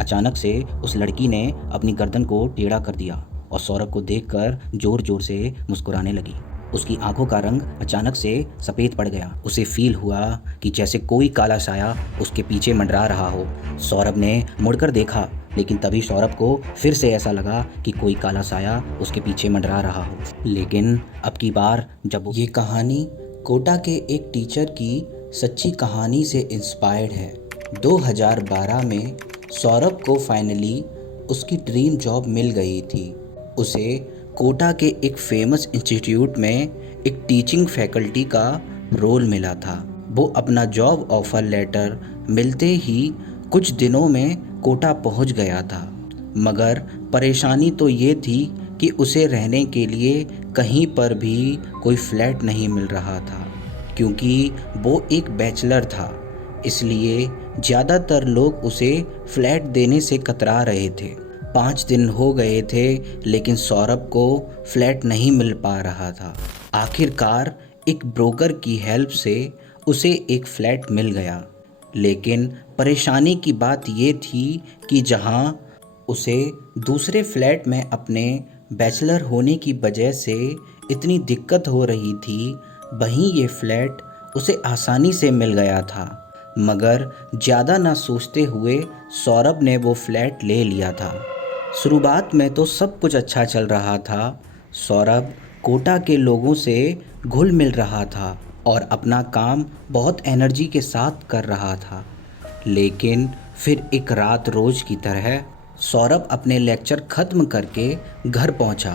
अचानक से उस लड़की ने अपनी गर्दन को टेढ़ा कर दिया और सौरभ को देखकर जोर जोर से मुस्कुराने लगी। उसकी आंखों का रंग अचानक से सफ़ेद पड़ गया। उसे फील हुआ कि जैसे कोई काला साया उसके पीछे मंडरा रहा हो। सौरभ ने मुड़कर देखा, लेकिन तभी सौरभ को फिर से ऐसा लगा कि कोई काला साया उसके पीछे मंडरा रहा हो। लेकिन अब की बार जब ये कहानी कोटा के एक टीचर की सच्ची कहानी से इंस्पायर्ड है। 2012 में सौरभ को फाइनली उसकी ड्रीम जॉब मिल गई थी। उसे कोटा के एक फेमस इंस्टीट्यूट में एक टीचिंग फैकल्टी का रोल मिला था। वो अपना जॉब ऑफर लेटर मिलते ही कुछ दिनों में कोटा पहुंच गया था, मगर परेशानी तो ये थी कि उसे रहने के लिए कहीं पर भी कोई फ्लैट नहीं मिल रहा था। क्योंकि वो एक बैचलर था, इसलिए ज़्यादातर लोग उसे फ्लैट देने से कतरा रहे थे। 5 दिन हो गए थे, लेकिन सौरभ को फ्लैट नहीं मिल पा रहा था। आखिरकार एक ब्रोकर की हेल्प से उसे एक फ्लैट मिल गया। लेकिन परेशानी की बात ये थी कि जहां उसे दूसरे फ्लैट में अपने बैचलर होने की वजह से इतनी दिक्कत हो रही थी, वहीं ये फ्लैट उसे आसानी से मिल गया था। मगर ज़्यादा ना सोचते हुए सौरभ ने वो फ्लैट ले लिया था। शुरुआत में तो सब कुछ अच्छा चल रहा था। सौरभ कोटा के लोगों से घुल मिल रहा था और अपना काम बहुत एनर्जी के साथ कर रहा था। लेकिन फिर एक रात रोज की तरह सौरभ अपने लेक्चर ख़त्म करके घर पहुंचा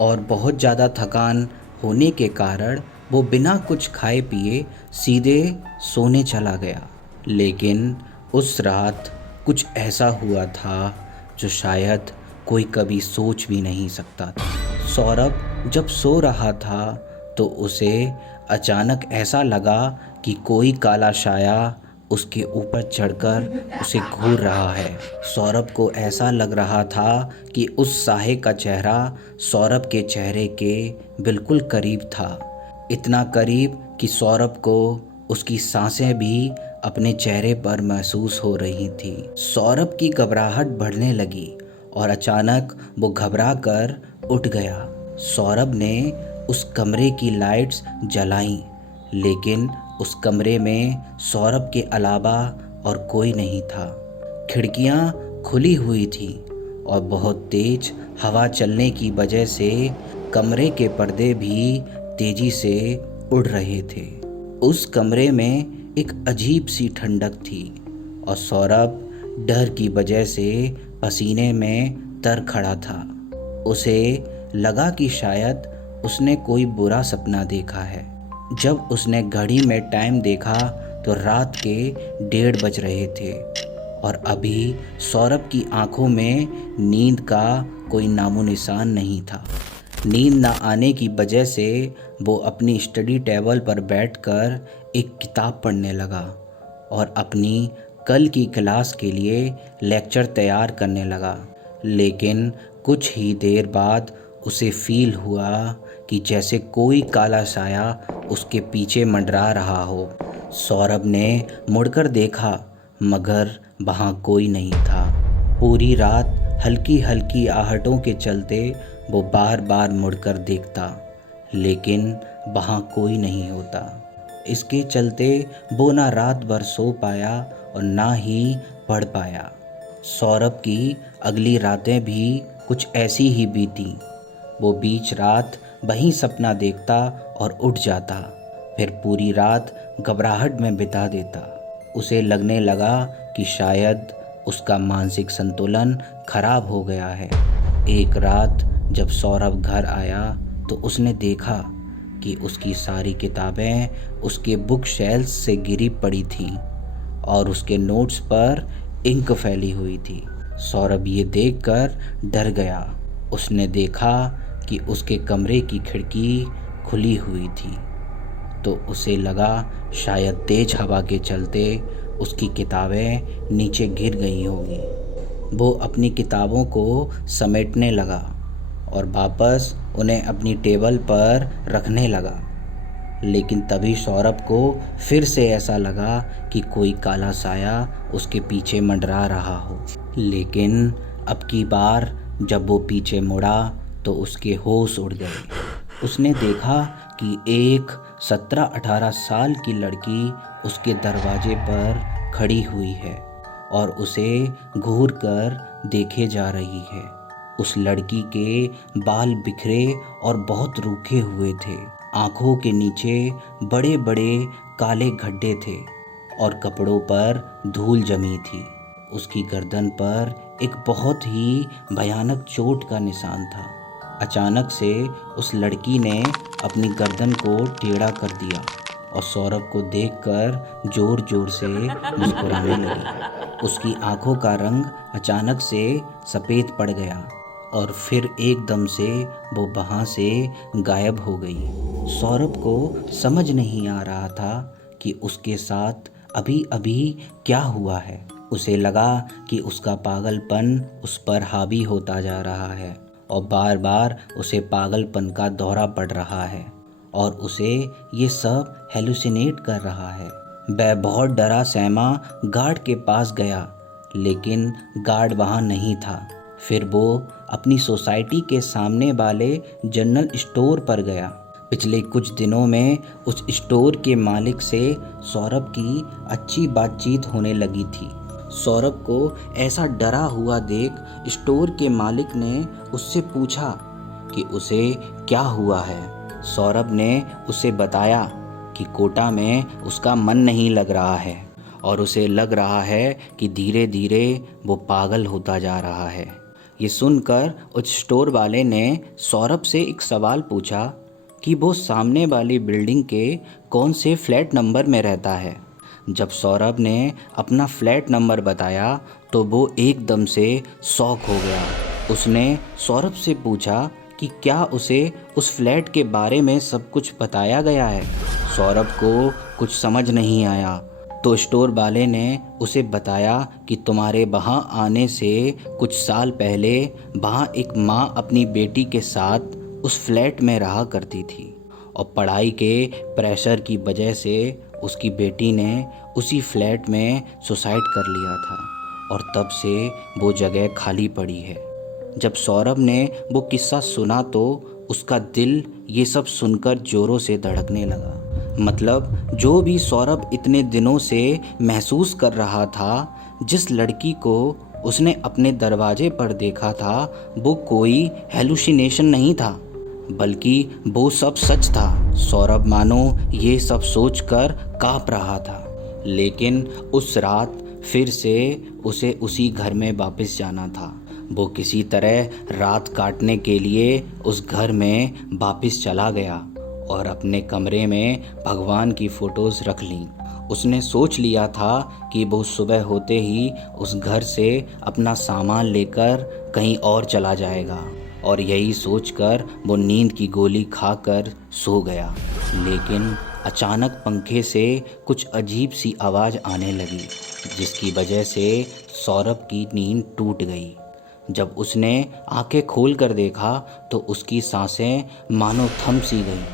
और बहुत ज़्यादा थकान होने के कारण वो बिना कुछ खाए पिए सीधे सोने चला गया। लेकिन उस रात कुछ ऐसा हुआ था जो शायद कोई कभी सोच भी नहीं सकता था। सौरभ जब सो रहा था तो उसे अचानक ऐसा लगा कि कोई काला साया उसके ऊपर चढ़कर उसे घूर रहा है। सौरभ को ऐसा लग रहा था कि उस साहे का चेहरा सौरभ के चेहरे के बिल्कुल करीब था। इतना करीब कि सौरभ को उसकी सांसें भी अपने चेहरे पर महसूस हो रही थी। सौरभ की घबराहट बढ़ने लगी और अचानक वो घबरा कर उठ गया। सौरभ ने उस कमरे की लाइट्स जलाईं, लेकिन उस कमरे में सौरभ के अलावा और कोई नहीं था। खिड़कियां खुली हुई थी और बहुत तेज हवा चलने की वजह से कमरे के पर्दे भी तेजी से उड़ रहे थे। उस कमरे में एक अजीब सी ठंडक थी और सौरभ डर की वजह से पसीने में तर खड़ा था। उसे लगा कि शायद उसने कोई बुरा सपना देखा है। जब उसने घड़ी में टाइम देखा तो रात के 1:30 बज रहे थे और अभी सौरभ की आंखों में नींद का कोई नामो निशान नहीं था। नींद ना आने की वजह से वो अपनी स्टडी टेबल पर बैठकर एक किताब पढ़ने लगा और अपनी कल की क्लास के लिए लेक्चर तैयार करने लगा। लेकिन कुछ ही देर बाद उसे फील हुआ कि जैसे कोई काला साया उसके पीछे मंडरा रहा हो। सौरभ ने मुड़कर देखा, मगर वहाँ कोई नहीं था। पूरी रात हल्की हल्की आहटों के चलते वो बार बार मुड़कर देखता, लेकिन वहाँ कोई नहीं होता। इसके चलते वो ना रात भर सो पाया और ना ही पढ़ पाया। सौरभ की अगली रातें भी कुछ ऐसी ही बीती। वो बीच रात वही सपना देखता और उठ जाता, फिर पूरी रात घबराहट में बिता देता। उसे लगने लगा कि शायद उसका मानसिक संतुलन खराब हो गया है। एक रात जब सौरभ घर आया तो उसने देखा कि उसकी सारी किताबें उसके बुक शेल्फ से गिरी पड़ी थीं और उसके नोट्स पर इंक फैली हुई थी। सौरभ ये देखकर डर गया। उसने देखा कि उसके कमरे की खिड़की खुली हुई थी, तो उसे लगा शायद तेज हवा के चलते उसकी किताबें नीचे गिर गई होंगी। वो अपनी किताबों को समेटने लगा और वापस उन्हें अपनी टेबल पर रखने लगा। लेकिन तभी सौरभ को फिर से ऐसा लगा कि कोई काला साया उसके पीछे मंडरा रहा हो। लेकिन अब की बार जब वो पीछे मुड़ा तो उसके होश उड़ गए। उसने देखा कि एक 17-18 साल की लड़की उसके दरवाजे पर खड़ी हुई है और उसे घूर कर देखे जा रही है। उस लड़की के बाल बिखरे और बहुत रूखे हुए थे। आंखों के नीचे बड़े बड़े काले गड्ढे थे और कपड़ों पर धूल जमी थी। उसकी गर्दन पर एक बहुत ही भयानक चोट का निशान था। अचानक से उस लड़की ने अपनी गर्दन को टेढ़ा कर दिया और सौरभ को देखकर जोर जोर से मुस्कुराने लगी। उसकी आंखों का रंग अचानक से सफ़ेद पड़ गया और फिर एकदम से वो वहाँ से गायब हो गई। सौरभ को समझ नहीं आ रहा था कि उसके साथ अभी अभी क्या हुआ है। उसे लगा कि उसका पागलपन उस पर हावी होता जा रहा है और बार बार उसे पागलपन का दौरा पड़ रहा है और उसे ये सब हेलुसिनेट कर रहा है। वह बहुत डरा सहमा गार्ड के पास गया, लेकिन गार्ड वहाँ नहीं था। फिर वो अपनी सोसाइटी के सामने वाले जनरल स्टोर पर गया। पिछले कुछ दिनों में उस स्टोर के मालिक से सौरभ की अच्छी बातचीत होने लगी थी। सौरभ को ऐसा डरा हुआ देख स्टोर के मालिक ने उससे पूछा कि उसे क्या हुआ है। सौरभ ने उसे बताया कि कोटा में उसका मन नहीं लग रहा है और उसे लग रहा है कि धीरे धीरे वो पागल होता जा रहा है। ये सुनकर उस स्टोर वाले ने सौरभ से एक सवाल पूछा कि वो सामने वाली बिल्डिंग के कौन से फ्लैट नंबर में रहता है। जब सौरभ ने अपना फ्लैट नंबर बताया तो वो एकदम से शॉक हो गया। उसने सौरभ से पूछा कि क्या उसे उस फ्लैट के बारे में सब कुछ बताया गया है। सौरभ को कुछ समझ नहीं आया तो स्टोर वाले ने उसे बताया कि तुम्हारे वहाँ आने से कुछ साल पहले वहाँ एक माँ अपनी बेटी के साथ उस फ्लैट में रहा करती थी और पढ़ाई के प्रेशर की वजह से उसकी बेटी ने उसी फ्लैट में सुसाइड कर लिया था और तब से वो जगह खाली पड़ी है। जब सौरभ ने वो किस्सा सुना तो उसका दिल ये सब सुनकर ज़ोरों से धड़कने लगा। मतलब जो भी सौरभ इतने दिनों से महसूस कर रहा था, जिस लड़की को उसने अपने दरवाजे पर देखा था, वो कोई हेलुसिनेशन नहीं था, बल्कि वो सब सच था। सौरभ मानो ये सब सोचकर काँप रहा था। लेकिन उस रात फिर से उसे उसी घर में वापस जाना था। वो किसी तरह रात काटने के लिए उस घर में वापस चला गया और अपने कमरे में भगवान की फ़ोटोज़ रख लीं। उसने सोच लिया था कि वो सुबह होते ही उस घर से अपना सामान लेकर कहीं और चला जाएगा और यही सोचकर वो नींद की गोली खाकर सो गया। लेकिन अचानक पंखे से कुछ अजीब सी आवाज़ आने लगी, जिसकी वजह से सौरभ की नींद टूट गई। जब उसने आंखें खोल कर देखा तो उसकी सांसें मानो थम सी गईं।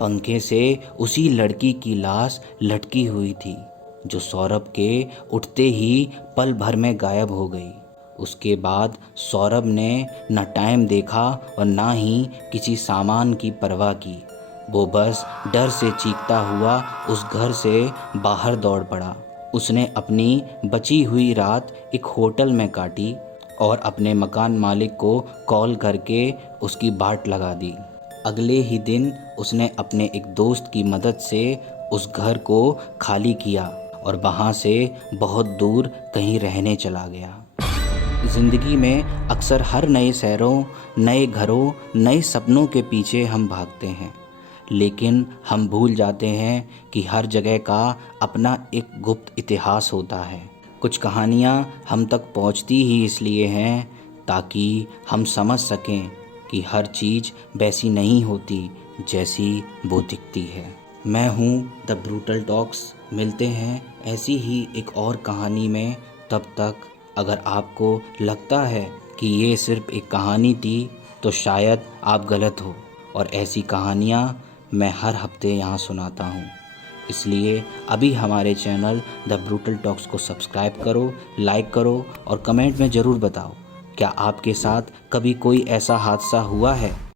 पंखे से उसी लड़की की लाश लटकी हुई थी, जो सौरभ के उठते ही पल भर में गायब हो गई। उसके बाद सौरभ ने न टाइम देखा और ना ही किसी सामान की परवाह की। वो बस डर से चीखता हुआ उस घर से बाहर दौड़ पड़ा। उसने अपनी बची हुई रात एक होटल में काटी और अपने मकान मालिक को कॉल करके उसकी बाट लगा दी। अगले ही दिन उसने अपने एक दोस्त की मदद से उस घर को खाली किया और वहाँ से बहुत दूर कहीं रहने चला गया। ज़िंदगी में अक्सर हर नए शहरों, नए घरों, नए सपनों के पीछे हम भागते हैं, लेकिन हम भूल जाते हैं कि हर जगह का अपना एक गुप्त इतिहास होता है। कुछ कहानियाँ हम तक पहुँचती ही इसलिए हैं ताकि हम समझ सकें कि हर चीज़ वैसी नहीं होती जैसी वो दिखती है। मैं हूँ द ब्रूटल टॉक्स। मिलते हैं ऐसी ही एक और कहानी में। तब तक अगर आपको लगता है कि ये सिर्फ एक कहानी थी तो शायद आप गलत हो, और ऐसी कहानियाँ मैं हर हफ्ते यहाँ सुनाता हूँ। इसलिए अभी हमारे चैनल द ब्रूटल टॉक्स को सब्सक्राइब करो, लाइक करो और कमेंट में ज़रूर बताओ, क्या आपके साथ कभी कोई ऐसा हादसा हुआ है